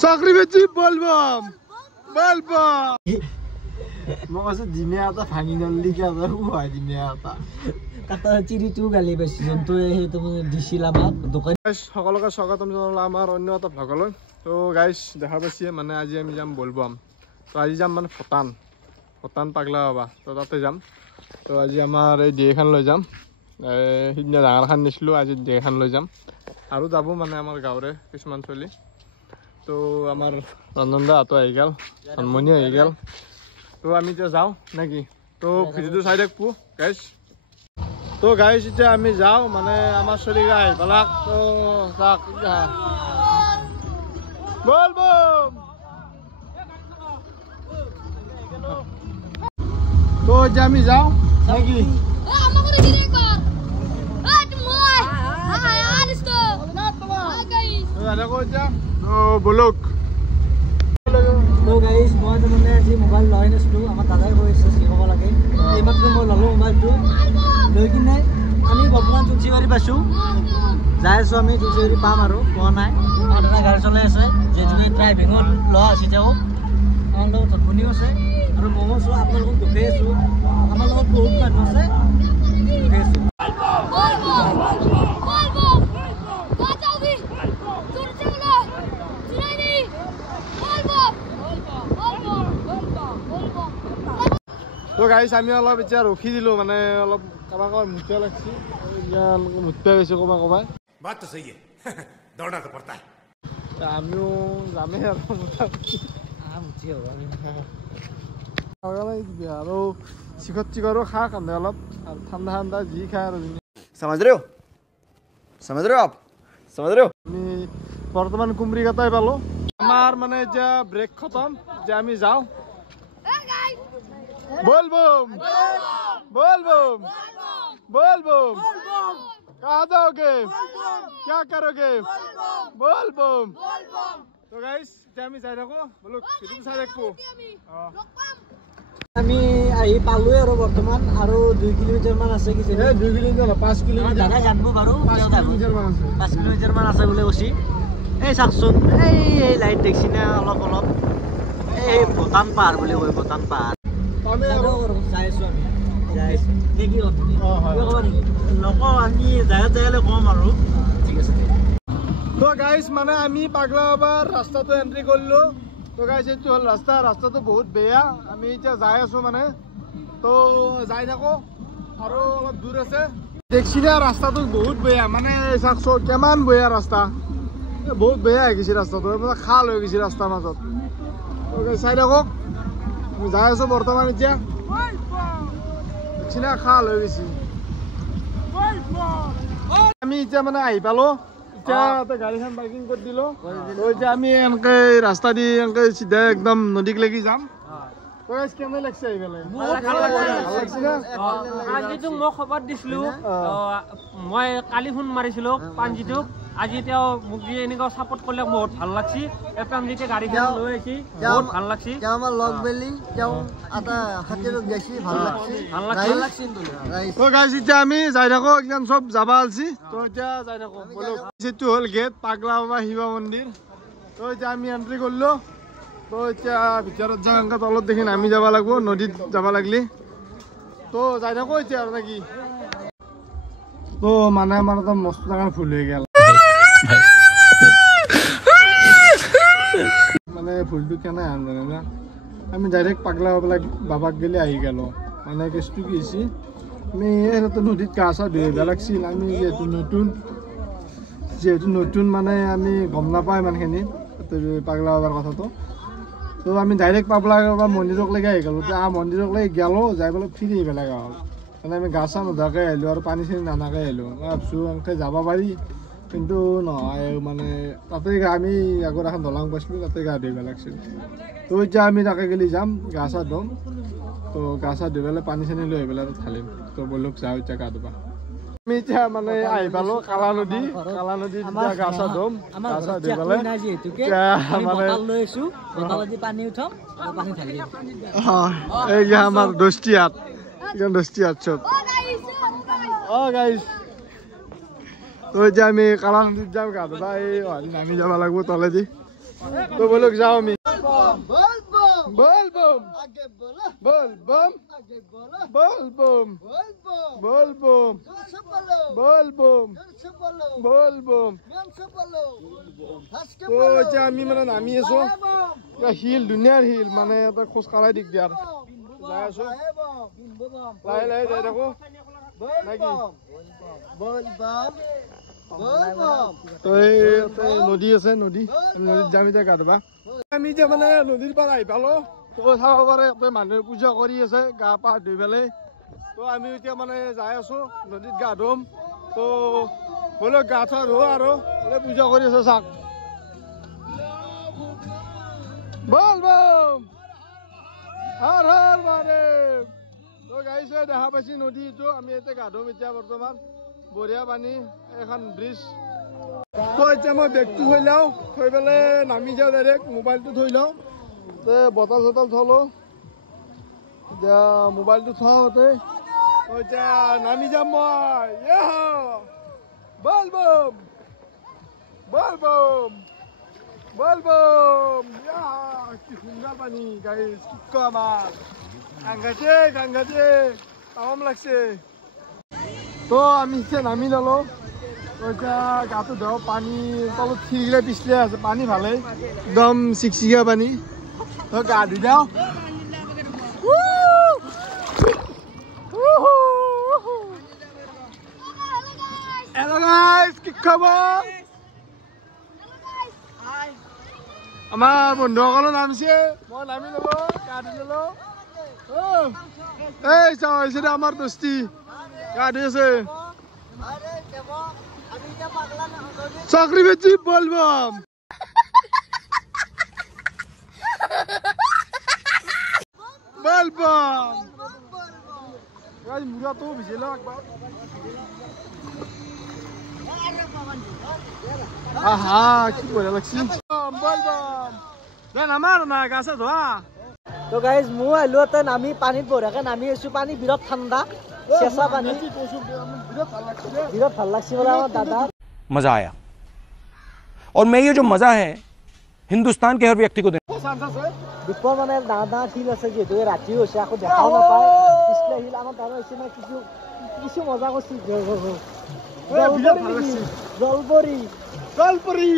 চাকরি বেচি বলবাম বলবাম মই কৈছো দিনে এটা ভাঙি নলি কি আছে হয় দিনে এটা কাটা চিৰিটো গালি পাইছে জন্তু সেইটো মানে দিছিল আমাক দোকান সকলোকে স্বাগতম জনালো আমাৰ অন্য এটা ভ্লগলৈ তো গাইজ দেখা পাইছে মানে আজি আমি যাম বলবাম তো আজি যাম মানে ভূটান পাগলা বাবা তো তাতে যাম তো আজি আমাৰ এই ডেখন লৈ যাম সিদিনা ডাঙৰখন নিছিলোঁ আজি ডেখন লৈ যাম আৰু যাব মানে আমাৰ গাঁৱৰে কিছুমান চলি তো আমাৰ ৰঞ্জন দা হাতো আহি গ'ল হনুমনি আহি গ'ল তো আমি এতিয়া যাওঁ নেকি তো ভিডিঅ'টো চাই থাকবো গাইজ তো গাইজ এতিয়া আমি যাওঁ মানে আমাৰ চলিগা আহি পেলাক তো যাক বল বম তো এতিয়া আমি যাওঁ নেকি বলক তো গাইজ মই মানে আজি মোবাইল লৈ নাছিলোঁ আমাৰ দাদাই কৈছে শিকাব লাগে এইমাত্ৰ মই ল'লোঁ মোবাইলটো লৈ কিনে আমি বৰ্তমান তুলসীবাৰী পাইছোঁ যাই আছোঁ আমি তুলসীবাৰী পাম আৰু পোৱা নাই আমাৰ দাদাই গাড়ী চলাই আছে যিহেতু ড্ৰাইভিঙত লোৱা আছে তেওঁ আমাৰ লগত ধনীও আছে আৰু ময়ো আছোঁ আপোনালোকক দুখেই আছোঁ আমাৰ লগত বহুত মানুহ আছে দুখেই আছোঁ তো গাইছ আমি অলপ এতিয়া ৰখি দিলোঁ মানে অলপ কাৰোবাক মুঠিয়া লাগছি মুঠিয়া গৈছে ক'বা बात तो सही है दौड़ना तो पड़ता है আমিও যামেই আৰু আৰু চিকট চিকৰো খা কান্দে অলপ আৰু ঠাণ্ডা ঠাণ্ডা যি খায় আৰু समझ रहे हो आप समझ रहे हो আমি বৰ্তমান কুমৰিঘাটাই পালোঁ আমাৰ মানে এতিয়া ব্ৰেক খতম এতিয়া আমি যাওঁ बोल बम बोल बम बोल बम कहाँ जाओगे क्या करोगे बोल बम तो गाइस আমি যাই থাকো বলক ভিডিঅ' চাই থাকবো আমি আহি পালোৱে আৰু বৰ্তমান আৰু 2 কিলোমিটাৰ মান আছে কি 2 কিলোমিটাৰ 5 কিলোমিটাৰ দাদা জানবো বাৰু 5 কিলোমিটাৰ মান আছে 5 কিলোমিটাৰ মান আছে বুলি কৈছি এই চাকচোন এই লাইট দেখছি না অলপ এই ভূটান পাহাৰ বুলি কয় ভূটান পাহাৰ আমি যাইছো আমি যাইছো দেখি নকওঁ আমি যাইলে কম আৰু ঠিক আছে তো গাইস মানে আমি পাগলা বাবাৰ ৰাস্তাটো এন্ট্ৰি কৰিলোঁ তো গাইস এইটো হ'ল ৰাস্তাটো বহুত বেয়া আমি এতিয়া যাই আছোঁ মানে তো যাই থাকোঁ আৰু অলপ দূৰ আছে দেখছি না ৰাস্তাটো বহুত বেয়া মানে চাকচো কিমান বেয়া ৰাস্তা বহুত বেয়া হৈ গৈছে ৰাস্তাটো খাল হৈ গৈছে ৰাস্তাৰ মাজত তো গাইস চাই থাকক আমি যাই আছোঁ বৰ্তমান এতিয়া দেখছি না খাল হৈ গৈছে আমি এতিয়া মানে আহি পালোঁ এতিয়া গাড়ীখন পাৰ্কিং কৰি দিলোঁ এতিয়া আমি এনেকে ৰাস্তা দি এনেকে চিধা একদম নদীক লাগি যাম কেনে লাগছে আহি পেলাই পাঞ্জিটোক মই খবৰ দিছিলোঁ মই কালি ফোন মাৰিছিলোঁ পাঞ্জিটোক আজি তেওঁ মোক যে এনেকুৱা ছাপোৰ্ট কৰিলে বহুত ভাল লাগছি যেতিয়া গাড়ীখন লৈ আহিছি বহুত ভাল লাগছি আমাৰ লগ বেলি তেওঁ এটা খাতিৰত গৈছি ভাল লাগছি তো গাইছ এতিয়া আমি যাই থাকোঁ একদম চব যাবা আলছি তো এতিয়া যাই থাকোঁ এইটো হ'ল গেট পাগলা বাবা শিৱ মন্দিৰ তো এতিয়া আমি এন্ট্ৰি কৰিলোঁ তো এতিয়া ভিতৰত যাওঁ এনেকৈ তলত দেখি নামি যাব লাগিব নদীত যাব লাগলি তো যাই থাকোঁ এতিয়া আৰু নেকি তো মানে আমাৰ এটা মস্ত ডাঙৰ ভুল হৈ গ'ল মানে ভুলটো কেনে আন জানে না আমি ডাইৰেক্ট পাগলা বাবাক গেলি আহি গ'লোঁ মানে কেছটো কি হৈছে আমি সিহঁতে নদীত গা চা ধুই আহিব লাগিছিল আমি যিহেতু নতুন মানে আমি গম নাপাওঁ ইমানখিনি পাগলা বাবাৰ কথাটো তো আমি ডাইৰেক্ট পাগলা বাবা মন্দিৰকলৈকে আহি গ'লোঁ মন্দিৰকলৈকে গ'লোঁ যাই পেলাই ফিৰি আহিব লগা হ'ল মানে আমি গা চা নোধোৱাকৈ আহিলোঁ আৰু পানী চানী নানাকৈ আহিলোঁ মই ভাবিছোঁ এনেকৈ যাব পাৰি কিন্তু নহয় মানে তাতে আমি আগত এখন দলং পাইছিলোঁ তাতে গা ধুব লাগিছিল তো এতিয়া আমি তাকে গেলি যাম গা চা ধুম তো গা চা ধুই পেলাই পানী চানী লৈ আহি পেলাই তাত ঢালিম তো বলক যাওঁ এতিয়া গা ধুবা আমি এতিয়া মানে আহি পালোঁ কালা নদীত গা চা ধুম গা চা ধুই পেলাই এই আমাৰ দস্তিহাট চব গাইছ তো এতিয়া আমি কালা নদীত যাম গা ধুবা এই নামি যাব লাগিব তলেদি তো বলক যাও আমি বল বম বল বম বল বম বল বম বল বম বল বম তো এতিয়া আমি মানে নামি আছো হিল ধুনীয়াৰ হিল মানে এটা খোজ কাঢ়াই দিগদাৰ যাই আছো লাহে লাহে যাই থাকো নাকি নদী আছে নদীত যাম এতিয়া গা ধুবা আমি এতিয়া মানে নদীৰ পৰা আহি পালো তো চাব পাৰে মানুহে পূজা কৰি আছে গা পা ধুই পেলাই তো আমি এতিয়া মানে যাই আছো নদীত গা ধুম তো বোলে গা চা ধো আৰু পূজা কৰি আছে চাক বল বম হৰ হৰ মহাদেৱ তো গাইছে দেখা পাইছি নদীটো আমি এতিয়া গা ধুম এতিয়া বৰ্তমান বঢ়িয়া পানী এখন ব্ৰিজ তো এতিয়া মই বেগটো থৈ লওঁ থৈ পেলাই নামি যাওঁ ডাইৰেক্ট মোবাইলটো থৈ লওঁ বটল চটল থলো এতিয়া মোবাইলটো থওঁতে এতিয়া নামি যাম মই বল বম বল বম বল বম কি সুন্দৰ পানী গাইছ কি কম আমাৰ গাংঘাটে তামাম লাগছে তো আমি এতিয়া নামি ললো এতিয়া গাটো ধৰ পানী তলত খিৰিকিলে পিছলে আছে পানী ভালেই একদম চিকচিকীয়া পানী তো গা ধুই যাওঁ হেল্ল' গাইছ কি খবৰ আমাৰ বন্ধুসকলৰ নামিছে মই নামি ললো গা ধুই ললো এই চাওঁ হৈছে দে আমাৰ দোস্তি গা ধুই আছে চাকরি বেচি বলবাম বলবাম গাইস মুরা তো ভিজে লো একবার আহা কি বলে লাগছি বলবাম জান আমার না গাছে ধোয়া তো গাইজ মই আইলো তে নামি পানীত বঢ়িয়াকে নামি আছো পানী বিৰাট ঠাণ্ডা চেঁচা পানী বিৰাট ভাল লাগছে বলে আমার দাদা मजा आया और मैं ये जो मजा है हिंदुस्तान के हर व्यक्ति को देना দুপৰ মানে ডাঙৰ শিল আছে যিহেতু ৰাতি হৈছে আকৌ দেখাও নাপায় পিছলে শিল আমাৰ দাদা হৈছে না কিছু মজা কৰিছে জলপৰি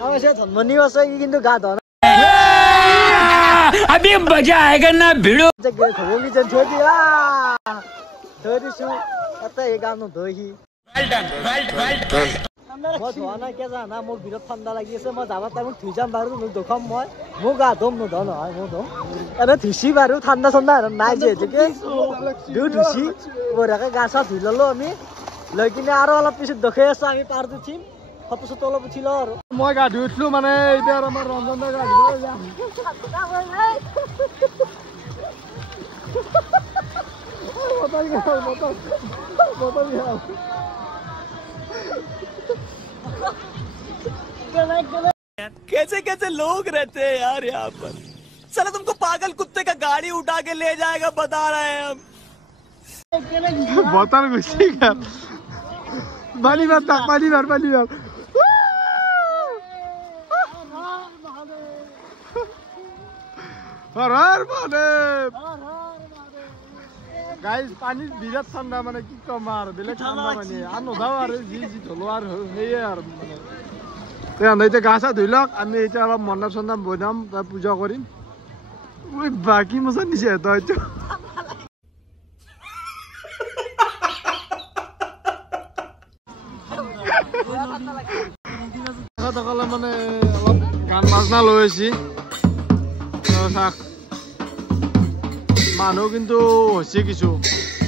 আমাৰ আছে ধনমণিও আছে ই কিন্তু গা ধোৱা अभी मजा आएगा ना भिड़ो থৈ দিছো এটা এই গান ধুই মই ধোৱা নাই কিয় জানা মোৰ বিৰাট ঠাণ্ডা লাগি আছে মই যাবা টাইমত ধুই যাম বাৰু মোক দেখুৱাম মই মোক গা ধুম নধোৱা নহয় মই ধুম এনে ধুইছি বাৰু ঠাণ্ডা ঠাণ্ডা নাই যিহেতুকে ধুইছি বঢ়িয়াকে গা চা ধুই ললো আমি লৈ কিনে আৰু অলপ পিছত দেখুৱাই আছো আমি পাৰত উঠিম ফটো চটো অলপ উঠি লওঁ আৰু মই গা ধুই উঠলো মানে এতিয়া আমাৰ ৰঞ্জন দা গা ধুব যাম कैसे कैसे लोग रहते हैं यार यहाँ पर साला तुमको पागल कुत्ते का गाड़ी उठा के ले जाएगा बता रहे हैं हम बोतल घुसी गया पानी भर हर हर महादेव गाइस पानी बिराट ঠান্ডা মানে কি কম আর বেলেগ ঠান্ডা মানে আর নধাও আর জি ধলো আর হেয়ে আর মানে তে আমরা এটা গাছা ধুইলক আমি এটা অলপ মণ্ডপ চণ্ডপ বনাম তার পূজা করিম ওই বাকি মজা নিছে তো হয়তো মানে অলপ গান বাজনা লৈ আছি মানুহ কিন্তু হৈছে কিছু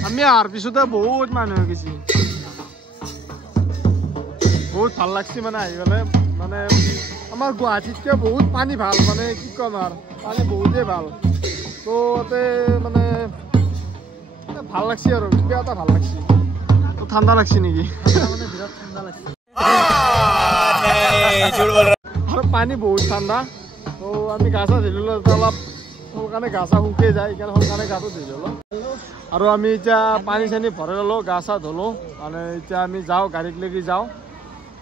আমি আহাৰ পিছতে বহুত মানুহ হৈ গৈছে বহুত ভাল লাগছে মানে আহি পেলাই মানে আমাৰ গুৱাহাটীতকৈ বহুত পানী ভাল মানে কি ক'ম আৰু পানী বহুতেই ভাল তো তাতে মানে ভাল লাগছে আৰু কিবা এটা ভাল লাগছে তো ঠাণ্ডা লাগছে নেকি বিৰাট ঠাণ্ডা লাগছে আৰু পানী বহুত ঠাণ্ডা তো আমি গা চা ধুই ল'লো অলপ সোনকালে গা চা শুকাই যায় সেইকাৰণে সোনকালে গাটো ধুই ল'লো আৰু আমি এতিয়া পানী চানী ভৰাই ল'লো গা চা ধুলোঁ মানে এতিয়া আমি যাওঁ গাড়ীক লৈকে যাওঁ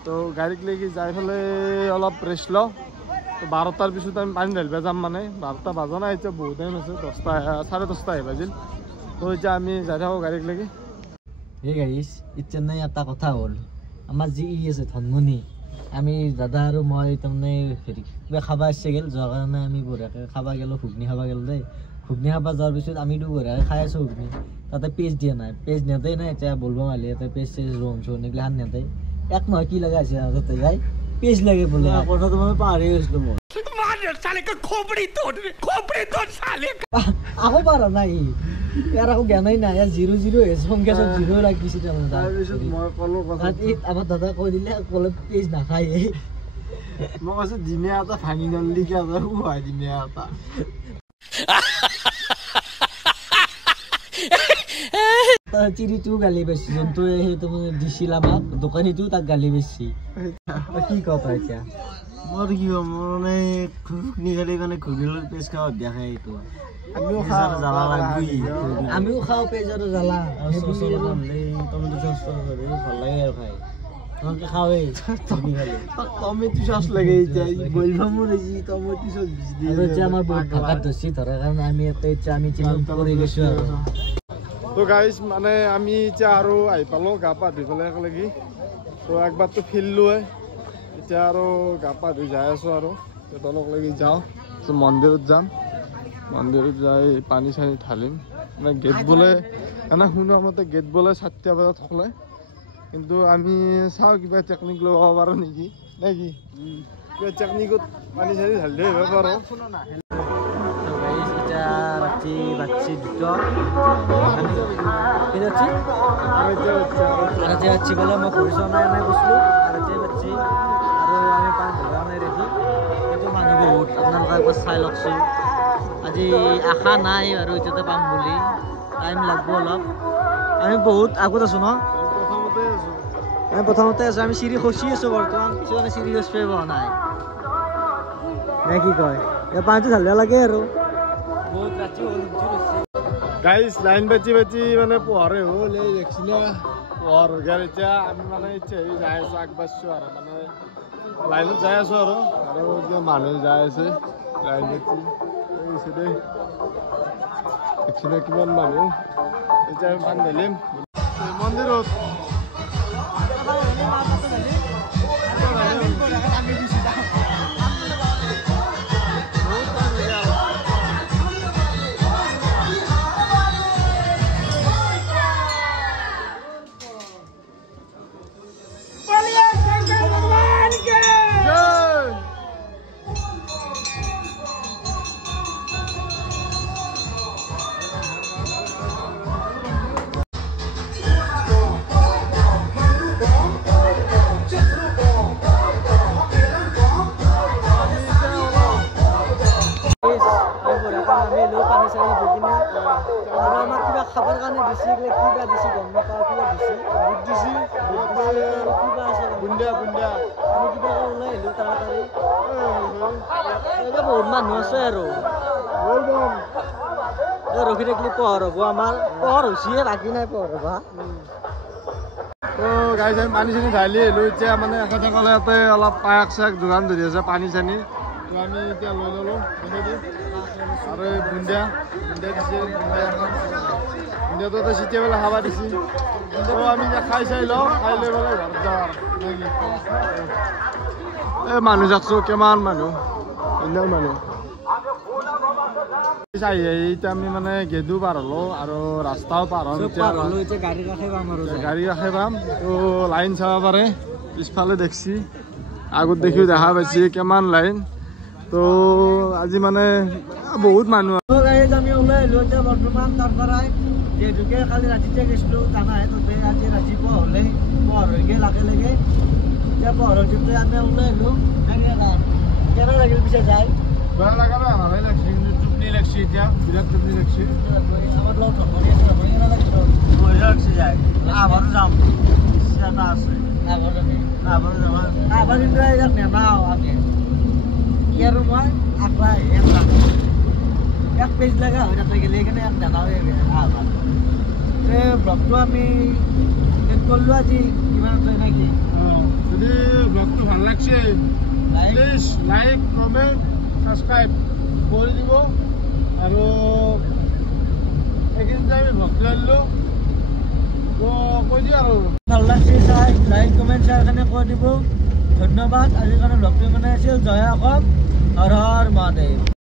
তো গাড়ীক লৈকে যাই পেলাই অলপ ৰেষ্ট লওঁ 12টাৰ পিছত আমি পানী ঢালিব যাম মানে 12টা বাজা নাই এতিয়া বহুত টাইম আছে 10টা 10:30 আহি বাজিল তো এতিয়া আমি যাই থাকোঁ গাড়ীক লাগি এই গাইছ এতিয়া নাই এটা কথা হ'ল আমাৰ যি ই আছে ধনমণি আমি দাদা আৰু মই তাৰমানে হেৰি কিবা খাব ইচ্ছা গ'ল যোৱাৰ কাৰণে আমি বঢ়িয়াকৈ খাব গ'লোঁ ঘুগনি খাব গ'লোঁ দেই ঘুগনি খাব যোৱাৰ পিছত আমিতো বঢ়িয়াকৈ খাই আছোঁ ঘুগনি তাতে পেষ্ট দিয়া নাই পেষ্ট নিদিয়েই নাই এতিয়া বলব মালি ইয়াতে পেষ্ট ৰং চং এইগিলাখান নিদিয়ে এক নহয় কি লগা আছে তাতে যাই পেষ্ট লাগে বোলে কথাটো মই পাহৰি গৈছিলোঁ মই আকৌ পাৰা নাই ইয়াৰ আকৌ জ্ঞানেই নাই ইয়াৰ 0-0 সংখ্যা চব 0 লাগিছে তাৰপিছত মই ক'লো কথা আমাৰ দাদা কৈ দিলে ক'লে পেজ নাখায় মই কৈছোঁ দিনে এটা ভাঙি নললি কি আছে খুৱাই দিনে এটা চিৰিটোও গালি পাইছে যোনটো সেইটো মানে দিছিল আমাক দোকানীটোও তাক গালি পাইছে কি কথা এতিয়া মোৰ কি হ'ব মোৰ মানে ঘুগনি খালি মানে ঘুগনিৰ পেজ খাওঁ দেখাই এইটো আমিও খাওঁ পেজ আৰু জ্বালা টমেটো চচ ভাল লাগে আৰু খাই তোমাকে খাওঁৱেই টমেটো চচ লাগে এতিয়া বলব মোৰ টমেটো চচ আৰু এতিয়া আমাৰ বহুত ভাগাত ধৰিছে ধৰাৰ কাৰণে আমি এতিয়া আমি চিন্তা কৰি গৈছোঁ আৰু তো গাইজ মানে আমি এতিয়া আৰু আহি পালোঁ গা পা ধুই পেলাই একেলগে তো একবাৰতো ফিল্ডলোৱে এতিয়া আৰু গা পা ধুই যাই আছোঁ আৰু তলক লাগি যাওঁ মন্দিৰত যাম মন্দিৰত যাই পানী চানী ঢালিম মানে গেট বোলে এনে শুনো মতে গেট বোলে 7টা বজাত খোলে কিন্তু আমি চাওঁ কিবা টেকনিক লগাব পাৰোঁ নেকি নে কি কিবা টেকনিকত পানী চানী ঢালি দিব পাৰোঁ ৰাতি বাচ্ছি দুটা বাচ্ছি বোলে মই ঘূৰি চোৱা নাই এনেই কৈছিলোঁ ৰাতি বাচ্ছি আৰু আমি পানী ধৰা নাই ৰেডি কিন্তু মানুহ বহুত আপোনালোকে একবাৰ চাই লওকচোন আজি আশা নাই আৰু এতিয়াতে পাম বুলি টাইম লাগব অলপ আমি বহুত আগত আছোঁ ন আমি প্ৰথমতে আছোঁ আমি চিৰি খচি আছোঁ বৰ্তমান কিছুমানে চিৰি খচিব পৰা নাই নে কি কয় এই পানীটো ঢালিব লাগে আৰু বহুত ৰাতি হ'ল গাইজ লাইন বাজি মানে পোহৰে হ'ল এই দেখছিনে পোহৰ হৈ গ'ল এতিয়া আমি মানে এতিয়া হেৰি যাই আছোঁ আগবাঢ়িছোঁ আৰু মানে লাইনত যাই আছোঁ আৰু এতিয়া মানুহ যাই আছে লাইন বাজি দেই দেখছিনে কিমান মানুহ এতিয়া আমি পানী ঢালিম মন্দিৰত খাবৰ কাৰণে দিছে কিবা দিছে গম নাপাওঁ কিবা দিছে বুট দিছে কিবা আছে বুন্দিয়া আমি কিবা ওলাই আহিলোঁ তাড়াতাড়ি এতিয়া বহুত মানুহ আছে আৰু ৰখি থাকিলে পোহৰ হ'ব আমাৰ পোহৰ হৈছে বাকী নাই পোহৰ হ'ব তো গাইজ আমি পানী চানী ঢালি আহিলোঁ এতিয়া মানে এখেতসকলে ইয়াতে অলপ পায়স চায়স যোগান ধৰি আছে পানী চানী তো আমি এতিয়া লৈ ল'লোঁ আৰু বুন্দিয়া দিছে বুন্দিয়াটো এটা চিটিয়াই পেলাই খাব দিছে তো আমি এতিয়া খাই চাই লওঁ খাই লৈ পেলাই ঘৰত যাওঁ এই মানুহ চাকছোঁ কিমান মানুহ ইমান মানুহ চাই এতিয়া আমি মানে গেটো পাৰ হ'লোঁ আৰু ৰাস্তাও পাৰ হ'ম এতিয়া গাড়ী ৰাখে পাম তো লাইন চাব পাৰে পিছফালে দেখছি আগত দেখিও দেখা পাইছে কিমান লাইন তো আজি মানে বহুত মানুহ আমি ওলাই আহিলোঁ এতিয়া বৰ্তমান তাৰ পৰাই যিহেতুকে কালি ৰাতিতে গৈছিলোঁ জানাহে তাতে আজি ৰাতিপুৱা হ'লে পোহৰ হৈ গ'ল লগে লগে এতিয়া পোহৰ দিওঁতে আমি ওলাই আহিলোঁ কেনে লাগিল পিছে যাই বেয়া লগা নাই ভালে লাগছে কিন্তু টোপনি লাগছে এতিয়া বিৰাট টোপনি লাগছে আমাৰ লগত ধৰি আছে বঢ়িয়া লাগছে যাই আবাৰো যাম এটা আছে আবাৰো যাম আবাৰ কিন্তু ইয়াত নেমাও আমি ইয়াৰ মই আগবাই এক পেজ লগা হৈ তাতে গ'লে সেইকাৰণে এক নেনাও আবাৰ এই ব্লগটো আমি কৰিলোঁ আজি ইমান নেকি যদি ব্লগটো ভাল লাগছে প্লিজ লাইক কমেণ্ট ছাবস্ক্ৰাইব কৰি দিব আৰু এইখিনিতে আমি ভক্তি আনিলোঁ তো কৈ দিওঁ আৰু ভাল লাগছে চাই লাইক কমেণ্ট শ্বেয়াৰ কাৰণে কৈ দিব ধন্যবাদ আজিৰ কাৰণে ব্লগটো মানে আছিল জয় অসম হৰ হৰ মহাদেৱ